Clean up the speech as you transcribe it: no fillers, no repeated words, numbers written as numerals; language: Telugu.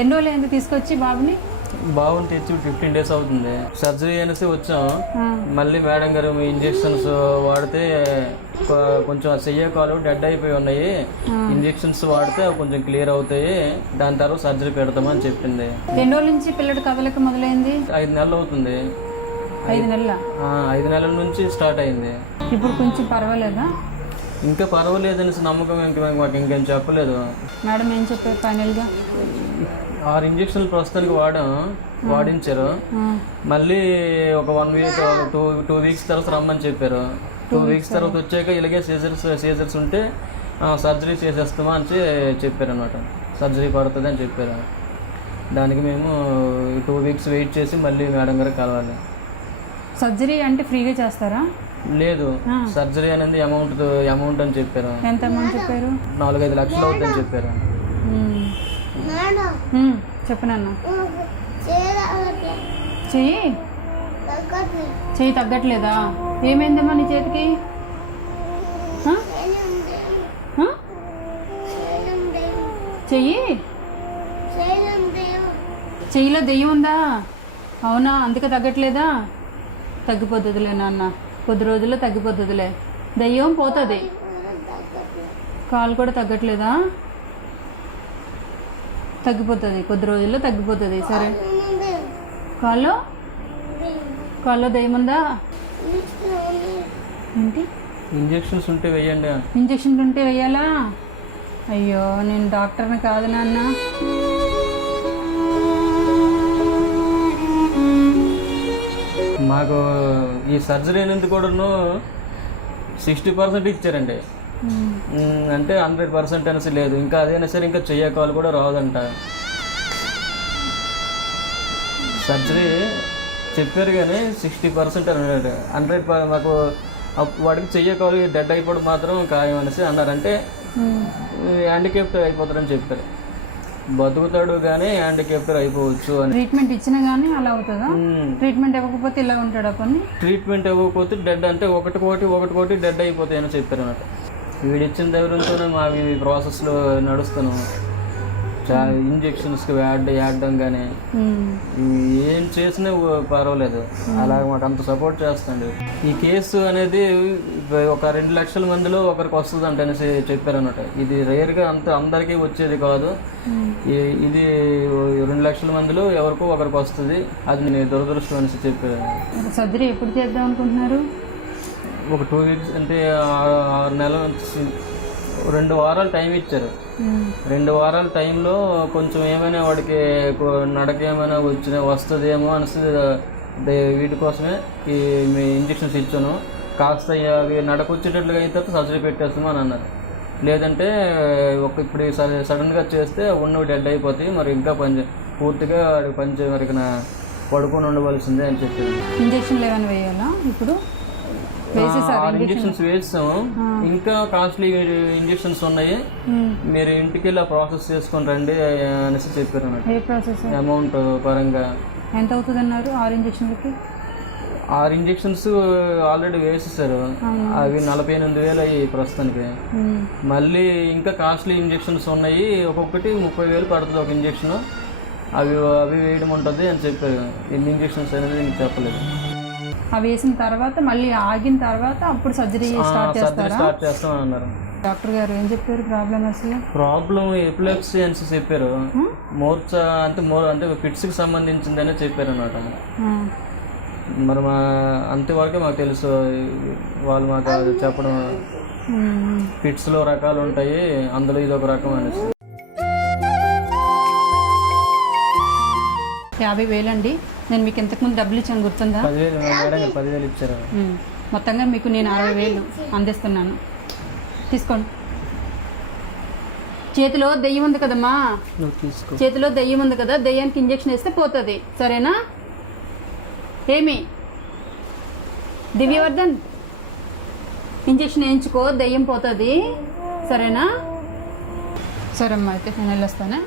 ఎన్ని రోజులు అయింది తీసుకొచ్చి బాబుని? బాబుని తెచ్చి 15 days అవుతుంది. సర్జరీ అనేసి వచ్చాం. మళ్ళీ మేడం గారు మీ ఇంజెక్షన్స్ వాడితే కొంచెం చెయ్య కాలు డెడ్ అయిపోయి ఉన్నాయి, ఇంజెక్షన్స్ వాడితే కొంచెం క్లియర్ అవుతాయి, దాని తర్వాత సర్జరీ పెడతామని చెప్పింది. ఎన్ని రోజుల నుంచి పిల్లడి కదలిక మొదలైంది? 5 నెలలు అవుతుంది. 5 నెలల? 5 నెలల నుంచి స్టార్ట్ అయింది. ఇప్పుడు కొంచెం పర్వాలేదా? ఇంకా పర్వాలేదనేసి నమ్మకం మాకు ఇంకేం చెప్పలేదు. మేడం ఏం చెప్పారు ఫైనల్గా? 6 ఇంజక్షన్లు ప్రస్తుతానికి వాడించారు. మళ్ళీ ఒక 1 week 2 weeks తర్వాత రమ్మని చెప్పారు. 2 weeks తర్వాత వచ్చాక ఇలాగే సీజర్స్ ఉంటే సర్జరీ చేసేస్తామా అని చెప్పారు అనమాట. సర్జరీ పడుతుంది అని చెప్పారు. దానికి మేము 2 weeks వెయిట్ చేసి మళ్ళీ మేడం గారు కలవాలి. సర్జరీ అంటే ఫ్రీగా చేస్తారా? లేదు, సర్జరీ అనేది అమౌంట్ అని చెప్పారు. ఎంత అమౌంట్ చెప్పారు? 4-5 లక్షలు అవుతుందని చెప్పారు. చెప్పనన్న చెయ్యి తగ్గట్లేదా? ఏమైందమ్మా నీ చేతికి? చెయ్యిలో దెయ్యం ఉందా? అవునా, అందుకే తగ్గట్లేదా? తగ్గిపోతుందిలే నాన్న, కొద్ది రోజుల్లో తగ్గిపోతుందిలే, దెయ్యం పోతుంది. కాలు కూడా తగ్గట్లేదా? తగ్గిపోతుంది, కొద్ది రోజుల్లో తగ్గిపోతుంది. సరే, కాల్లో దెయ్యం ఉందా? ఏంటి? ఇంజెక్షన్స్ ఉంటే వెయ్యండి. ఇంజెక్షన్స్ ఉంటే వెయ్యాలా? అయ్యో, నేను డాక్టర్ని కాదు నాన్న. మాకు ఈ సర్జరీ అనేది కూడా 60% ఇచ్చారండి. అంటే 100% అనేసి లేదు. ఇంకా అదైనా సరే ఇంకా చెయ్యకాలు కూడా రాదంట. సర్జరీ చెప్పారు కానీ 60% అన్నాడు. 100 మాకు వాడికి చెయ్యకాలు డెడ్ అయిపోవడం మాత్రం ఖాయం అనేసి అన్నారంటే హ్యాండిక్యాప్ట్ అయిపోతారని చెప్పారు. బతుకుతాడు కానీ హ్యాండిక్యాప్టర్ అయిపోవచ్చు అని. ట్రీట్మెంట్ ఇచ్చినా కానీ అలా అవుతుందా? ట్రీట్మెంట్ ఇవ్వకపోతే ఇలా ఉంటాడా? కొన్ని ట్రీట్మెంట్ ఇవ్వకపోతే డెడ్ అంటే ఒకటి డెడ్ అయిపోతాయి అని చెప్పారు అన్నట్టు. వీడిచ్చిన దగ్గరతోనే మా ప్రాసెస్లో నడుస్తున్నాం. ఇంజెక్షన్స్కి యాడడం కానీ ఏం చేసినా పర్వాలేదు, అలాగ మాకు అంత సపోర్ట్ చేస్తుంది. ఈ కేసు అనేది ఒక 2 లక్షల మందిలో ఒకరికి వస్తుంది అంటే అనేసి చెప్పారు అన్నమాట. ఇది రేర్గా అందరికీ వచ్చేది కాదు. ఇది 2 లక్షల మందిలో ఎవరికో ఒకరికి వస్తుంది. అది నేను దురదృష్టం అనేసి చెప్పారు. సర్జరీ ఎప్పుడు చేద్దాం అనుకుంటున్నారు? ఒక 2 weeks అంటే 6 నెలల 2 వారాలు టైం ఇచ్చారు. 2 వారాల టైంలో కొంచెం ఏమైనా వాడికి నడక ఏమైనా వస్తుందేమో అనేసి వీటి కోసమే ఈ ఇంజక్షన్స్ ఇచ్చాను. కాస్త అవి నడక వచ్చేటట్లుగా అయిన తర్వాత సర్జరీ పెట్టేస్తాము అని అన్నారు. లేదంటే ఇప్పుడు సడన్గా చేస్తే ఉన్నవి డెడ్ అయిపోతాయి, మరి ఇంకా పూర్తిగా మరి పడుకొని ఉండవలసిందే అని చెప్పారు. ఇంజక్షన్లు ఏమైనా వేయాలా? ఇప్పుడు 6 ఇంజక్షన్స్ వేస్తాము. ఇంకా కాస్ట్లీ ఇంజక్షన్స్ ఉన్నాయి, మీరు ఇంటికి వెళ్ళి ప్రాసెస్ చేసుకొని రండి అనేసి చెప్పారు. అమౌంట్ పరంగా ఎంత అవుతుంది అన్నారు? 6 ఇంజక్షన్లకి 6 ఇంజక్షన్స్ ఆల్రెడీ వేసేసారు. అవి 48,000 అయ్యి ప్రస్తుతానికి. మళ్ళీ ఇంకా కాస్ట్లీ ఇంజక్షన్స్ ఉన్నాయి, ఒక్కొక్కటి 30,000 పడుతుంది ఒక ఇంజక్షన్. అవి వేయడం ఉంటుంది అని చెప్పారు. ఎన్ని ఇంజక్షన్స్ అనేది ఇంక చెప్పలేదు. అవి వేసిన తర్వాత మళ్ళీ ఆగిన తర్వాత అప్పుడు సర్జరీ స్టార్ట్ చేస్తామని అన్నారు. డాక్టర్ గారు ఏం చెప్పారు? ప్రాబ్లం ఎపిలెప్సీ అని చెప్పారు. మూర్ఛ అంటే ఫిట్స్కి సంబంధించిందనే చెప్పారు అన్నమాట. మరి అంతవరకే మాకు తెలుసు. వాళ్ళు మాకు చెప్పడం ఫిట్స్లో రకాలు ఉంటాయి, అందులో ఇది ఒక రకం అనేసి. 50,000 అండి. నేను మీకు ఇంతకుముందు డబ్బులు ఇచ్చాను, గుర్తుందా? 10,000 ఇచ్చారు. మొత్తంగా మీకు నేను 60,000 అందిస్తున్నాను, తీసుకోండి. చేతిలో దెయ్యం ఉంది కదమ్మా, చేతిలో దెయ్యం ఉంది కదా, దెయ్యానికి ఇంజక్షన్ వేస్తే పోతుంది, సరేనా? ఏమి దివ్యవర్ధన్, ఇంజక్షన్ వేయించుకో, దెయ్యం పోతుంది, సరేనా? సరే అమ్మా, అయితే నేను వెళ్ళొస్తానే.